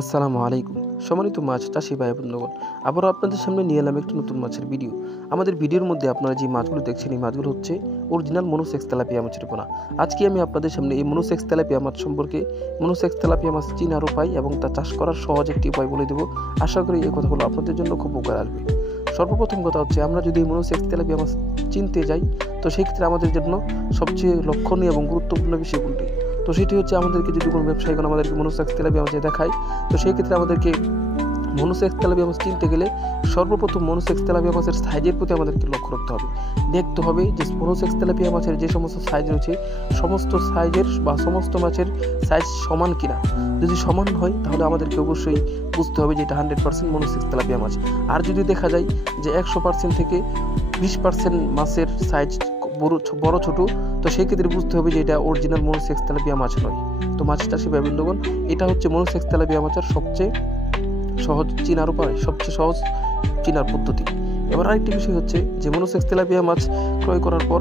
আসসালামু আলাইকুম। সম্মানিত মাছ চাষি ভাই বন্ধুগণ, আবারও আপনাদের সামনে নিয়ে এলাম একটি নতুন মাছের ভিডিও। আমাদের ভিডিওর মধ্যে আপনারা যে মাছগুলো দেখছেন, এই মাছগুলো হচ্ছে অরিজিনাল মনোসেক্স তেলাপিয়া মাছের পোনা। আজকে আমি আপনাদের সামনে এই মনোসেক্স তেলাপিয়া মাছ সম্পর্কে, মনোসেক্স তেলাপিয়া মাছ চিনার উপায় এবং তা চাষ করার সহজ একটি উপায় বলে দেবো। আশা করি এই কথাগুলো আপনাদের জন্য খুব উপকার আসবে। সর্বপ্রথম কথা হচ্ছে, আমরা যদি এই মনোসেক্স তেলাপিয়া মাছ চিনতে যাই, তো সেই ক্ষেত্রে আমাদের জন্য সবচেয়ে লক্ষণীয় এবং গুরুত্বপূর্ণ বিষয় কোনটি? তো সেটি হচ্ছে, আমাদেরকে যদি কোনো ব্যবসায়ীগণ আমাদেরকে মনোসেক্স তেলাপিয়া মাছ দেখায়, তো সেই ক্ষেত্রে আমাদেরকে মনোসেক্স তেলাপিয়া মাছ চিনতে গেলে সর্বপ্রথম মনোসেক্স তেলাপিয়া মাছের সাইজের প্রতি আমাদেরকে লক্ষ্য রাখতে হবে। দেখতে হবে যে মনোসেক্স তেলাপিয়া মাছের যে সমস্ত সাইজ রয়েছে, সমস্ত সাইজের বা সমস্ত মাছের সাইজ সমান কিনা। যদি সমান হয়, তাহলে আমাদেরকে অবশ্যই বুঝতে হবে যে এটা 100% মনোসেক্স তেলাপিয়া মাছ। আর যদি দেখা যায় যে 100% থেকে 20% মাছের সাইজ বড় ছোট, তো সেই ক্ষেত্রে বুঝতে হবে যে এটা অরিজিনাল মনোসেক্স তেলাপিয়া মাছ নয়। তো মাছ চাষি ভাই বন্ধুগণ, এটা হচ্ছে মনোসেক্স তেলাপিয়া মাছের সবচেয়ে সহজ চিনার উপায়, সবচেয়ে সহজ চিনার পদ্ধতি। এবার আরেকটি বিষয় হচ্ছে যে মনোসেক্স তেলাপিয়া মাছ ক্রয় করার পর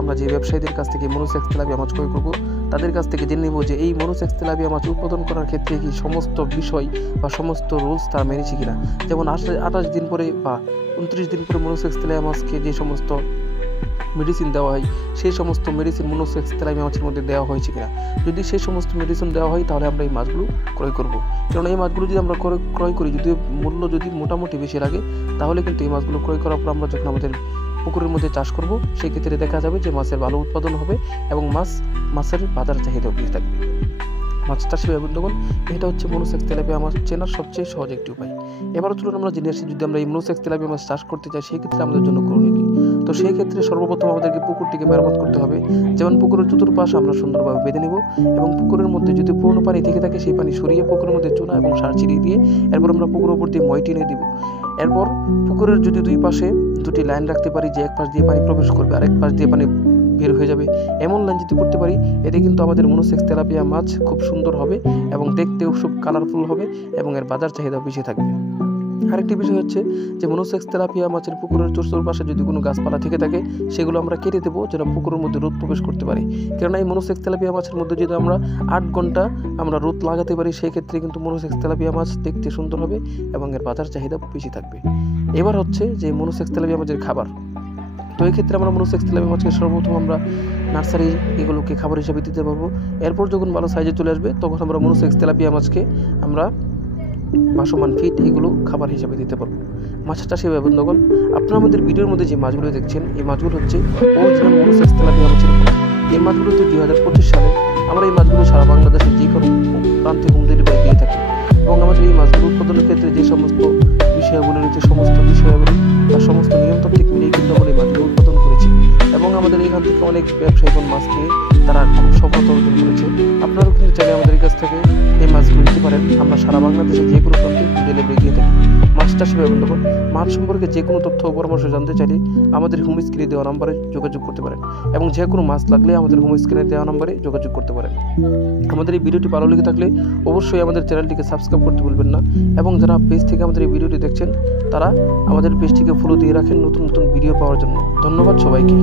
আমরা যে ব্যবসায়ীদের কাছ থেকে মনোসেক্স তেলাপিয়া মাছ ক্রয় করব, তাদের কাছ থেকে জেনে নেব যে এই মনোসেক্স তেলাপিয়া মাছ উৎপাদন করার ক্ষেত্রে কি সমস্ত বিষয় বা সমস্ত রুলস তারা মেনেছে কিনা। যেমন 28 দিন পরে বা 29 দিন পরে মনোসেক্স তেলাপিয়া মাছকে যে সমস্ত মেডিসিন দেওয়া হয়, সেই সমস্ত মেডিসিন মনোসেক্স তেলাপিয়া মাছের মধ্যে দেওয়া হয়েছে কিনা। যদি সেই সমস্ত মেডিসিন দেওয়া হয়, তাহলে আমরা এই মাছগুলো ক্রয় করব। কারণ এই মাছগুলো যদি আমরা ক্রয় করি, যদি মূল্য যদি মোটামুটি বেশি লাগে, তাহলে কিন্তু এই মাছগুলো ক্রয় করার পর আমরা যখন আমাদের পুকুরের মধ্যে চাষ করব, সেই ক্ষেত্রে দেখা যাবে যে মাছের ভালো উৎপাদন হবে এবং মাছের বাজার চাহিদাও বেশি থাকবে। মাছ চাষি ভাই বন্ধুগণ, এটা হচ্ছে মনোসেক্স তেলাপিয়া মাছ চেনার সবচেয়ে সহজ একটি উপায়। এবার চলুন আমরা জেনে আসি, যদি আমরা এই মনোসেক্স তেলাপিয়া মাছ চাষ করতে চাই, সেই ক্ষেত্রে আমাদের জন্য করণীয় কি। তো সেই ক্ষেত্রে সর্বপ্রথম আমাদেরকে পুকুরটিকে মেরামত করতে হবে। যেমন পুকুরের চতুর্পাশ আমরা সুন্দরভাবে বেঁধে নেব এবং পুকুরের মধ্যে যদি পুরনো পানি থেকে থাকে, সেই পানি সরিয়ে পুকুরের মধ্যে চুনা এবং সার ছিটিয়ে দিয়ে এরপর আমরা পুকুরের উপর দিয়ে মই টেনে দিব। এরপর পুকুরের যদি দুই পাশে দুটি লাইন রাখতে পারি, যে এক পাশ দিয়ে পানি প্রবেশ করবে আর এক পাশ দিয়ে পানি বের হয়ে যাবে, এমন লাইন যদি করতে পারি, এতে কিন্তু আমাদের মনোসেক্স তেলাপিয়া মাছ খুব সুন্দর হবে এবং দেখতেও খুব কালারফুল হবে এবং এর বাজার চাহিদা বেশি থাকবে। আরেকটি বিষয় হচ্ছে যে মনোসেক্স তেলাপিয়া মাছের পুকুরের চতুর্পাশে যদি কোনো গাছপালা থেকে থাকে, সেগুলো আমরা কেটে দেবো, যেন পুকুরের মধ্যে রোদ প্রবেশ করতে পারে। কেননা এই মনোসেক্স তেলাপিয়া মাছের মধ্যে যদি আমরা 8 ঘন্টা আমরা রোদ লাগাতে পারি, সেই ক্ষেত্রে কিন্তু মনোসেক্স তেলাপিয়া মাছ দেখতে সুন্দর হবে এবং এর বাজার চাহিদা বেশি থাকবে। এবার হচ্ছে যে মনোসেক্স তেলাপিয়া মাছের খাবার। তো এই ক্ষেত্রে আমরা মনোসেক্স তেলাপিয়া মাছকে সর্বপ্রথম আমরা নার্সারি এগুলোকে খাবার হিসাবে দিতে পারবো। এরপর যখন ভালো সাইজে চলে আসবে, তখন আমরা মনোসেক্স তেলাপিয়া মাছকে আমরা ভাসমান ফিড এগুলো খাবার হিসাবে দিতে পারবো। মাছ চাষি ভাই বন্ধুগণ, আপনারা আমাদের ভিডিওর মধ্যে যে মাছগুলো দেখছেন, এই মাছগুলো হচ্ছে অরিজিনাল মনোসেক্স তেলাপিয়া মাছের পোনা। এই মাছগুলোতে 2025 সালে আমরা এই মাছগুলো সারা বাংলাদেশের যে কোনো প্রান্তে হোম ডেলিভারি দিয়ে থাকি এবং আমাদের এই মাছগুলো উৎপাদনের ক্ষেত্রে যে সমস্ত বিষয়াবলী রয়েছে, সমস্ত বিষয়াবলী বা সমস্ত নিয়মতান্ত্রিক মিলিয়ে কিন্তু আমরা এই মাছগুলো উৎপাদন করেছি এবং আমাদের এখান থেকে অনেক ব্যবসায়ীগণ মাছ নিয়ে তারা খুব সফলতা অর্জন করেছে। আপনারাও কিন্তু চাইলে আমাদের কাছ থেকে এই মাছগুলো নিতে পারেন। আমরা সারা বাংলাদেশে যে কোনো প্রান্তে ডেলিভারি দিয়ে থাকি। মাছ চাষি ভাই বন্ধুগণ, মাছ সম্পর্কে যে কোনো তথ্য ও পরামর্শ জানতে চাইলে আমাদের হোম স্ক্রিনে দেওয়া নাম্বারে যোগাযোগ করতে পারেন এবং যে কোনো মাছ লাগলে আমাদের হোম স্ক্রিনে দেওয়া নাম্বারে যোগাযোগ করতে পারেন। আমাদের এই ভিডিওটি ভালো লেগে থাকলে অবশ্যই আমাদের চ্যানেলটিকে সাবস্ক্রাইব করতে ভুলবেন না এবং যারা পেজ থেকে আমাদের এই ভিডিওটি দেখছেন, তারা আমাদের পেজটিকে ফলো দিয়ে রাখেন নতুন নতুন ভিডিও পাওয়ার জন্য। ধন্যবাদ সবাইকে।